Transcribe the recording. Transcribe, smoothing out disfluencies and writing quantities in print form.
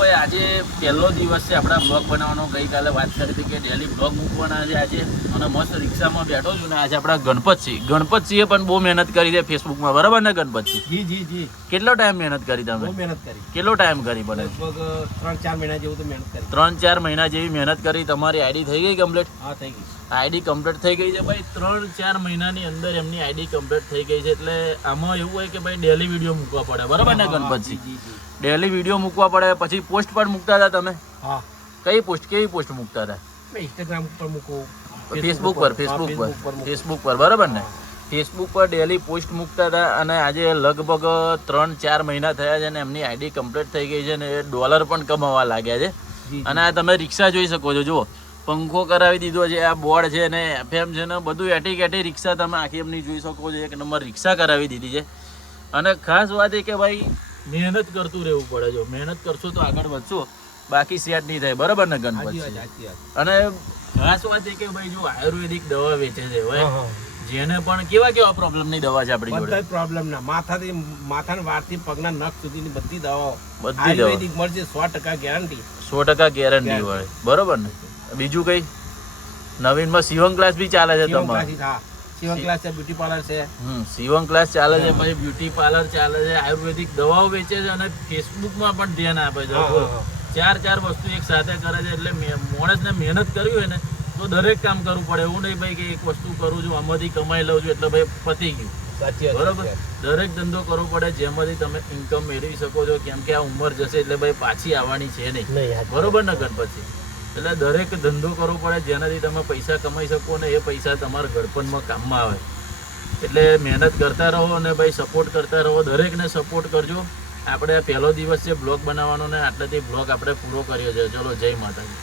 ભાઈ આજે પહેલો દિવસ છે આપણા બ્લોગ બનાવવાનો. ગઈકાલે વાત કરી હતી કે ડેલી બ્લોગ મૂકવાના છે આજે, અને મસ્ત રિક્ષામાં બેઠો છું ને આજે આપણા ગણપતસિંહે પણ બહુ મહેનત કરી છે ફેસબુકમાં, બરાબર ને ગણપતસિંહ? જી જી જી. કેટલો ટાઈમ મહેનત કરી તમે? બહુ મહેનત કરી. કેટલો ટાઈમ કરી? બને લગભગ 3-4 મહિના જેવું તો મહેનત કરી. 3-4 મહિના જેવી મહેનત કરી. તમારી આઈડી થઈ ગઈ કમ્પ્લીટ? હા, થઈ ગઈ. આઈડી કમ્પ્લીટ થઈ ગઈ છે ભાઈ. 3-4 મહિનાની અંદર એમની આઈડી કમ્પ્લીટ થઈ ગઈ છે. એટલે આમાં એવું હોય કે ભાઈ ડેલી વિડીયો મૂકવા પડે, બરાબર ને ગણપતસિંહ? ડેલી વિડીયો મૂકવા પડે. પછી પોસ્ટ પણ મૂકતા હતા તમે? હા. કેવી પોસ્ટ મૂકતા હતા? મેં ઇન્સ્ટાગ્રામ ઉપર મૂકું, ફેસબુક પર, બરાબર ને? ફેસબુક પર ડેલી પોસ્ટ મૂકતા હતા. અને આજે લગભગ 3-4 મહિના થયા છે ને એમની આઈડી કમ્પ્લીટ થઈ ગઈ છે ને ડોલર પણ કમાવા લાગ્યા છે. અને આ તમે રિક્ષા જોઈ શકો છો, જુઓ પંખો કરાવી દીધો છે, આ બોર્ડ છે ને FM છે ને બધું એટી રિક્ષા તમે આખી એમની જોઈ શકો છો. એક નંબર રિક્ષા કરાવી દીધી છે. અને ખાસ વાત એ કે ભાઈ મહેનત કરતું રહેવું પડે. જો મહેનત કરશો તો આગળ વધશો, બાકી સેટ નહીં થાય, બરાબર ને ગણપત? અને ખાસ વાત એ કે ભાઈ જો આયુર્વેદિક દવા વેચે છે ભાઈ, જેને પણ કેવા પ્રોબ્લેમની દવા છે આપણી જોડે? પ્રોબ્લેમ ના, માથાના વાળથી પગના નખ સુધીની બધી દવાઓ બધી આયુર્વેદિક મળશે. 100% ગેરંટી. 100% ગેરંટી હોય, બરોબર ને? બીજું કઈ નવીનમાં શિવમ ક્લાસ બી ચાલે છે તમારે? શિવમ ક્લાસ છે, બ્યુટી પાર્લર છે. શિવમ ક્લાસ ચાલે છે, પછી બ્યુટી પાર્લર ચાલે છે, આયુર્વેદિક દવાઓ વેચે છે અને ફેસબુકમાં પણ ધ્યાન આપે છે. 4 વસ્તુ એક સાથે કરે છે. એટલે માણસને મહેનત કરવી હોય ને તો દરેક કામ કરવું પડે. એવું નહીં ભાઈ કે એક વસ્તુ કરું છું આમાંથી કમાઈ લઉં છું એટલે ભાઈ પતી ગયું, બરોબર? દરેક ધંધો કરવો પડે જેમાંથી તમે ઇન્કમ મેળવી શકો છો. કેમ કે આ ઉંમર જશે એટલે ભાઈ પાછી આવવાની છે નહીં, બરોબર ને ગણપતસિંહ? એટલે દરેક ધંધો કરવો પડે જેનાથી તમે પૈસા કમાઈ શકો ને એ પૈસા તમારા ગળપણમાં કામમાં આવે. એટલે મહેનત કરતા રહો અને ભાઈ સપોર્ટ કરતા રહો. દરેકને સપોર્ટ કરજો. આપણે પહેલો દિવસ છે બ્લોગ બનાવવાનો ને આટલેથી બ્લોગ આપણે પૂરો કર્યો છે. ચલો, જય માતાજી.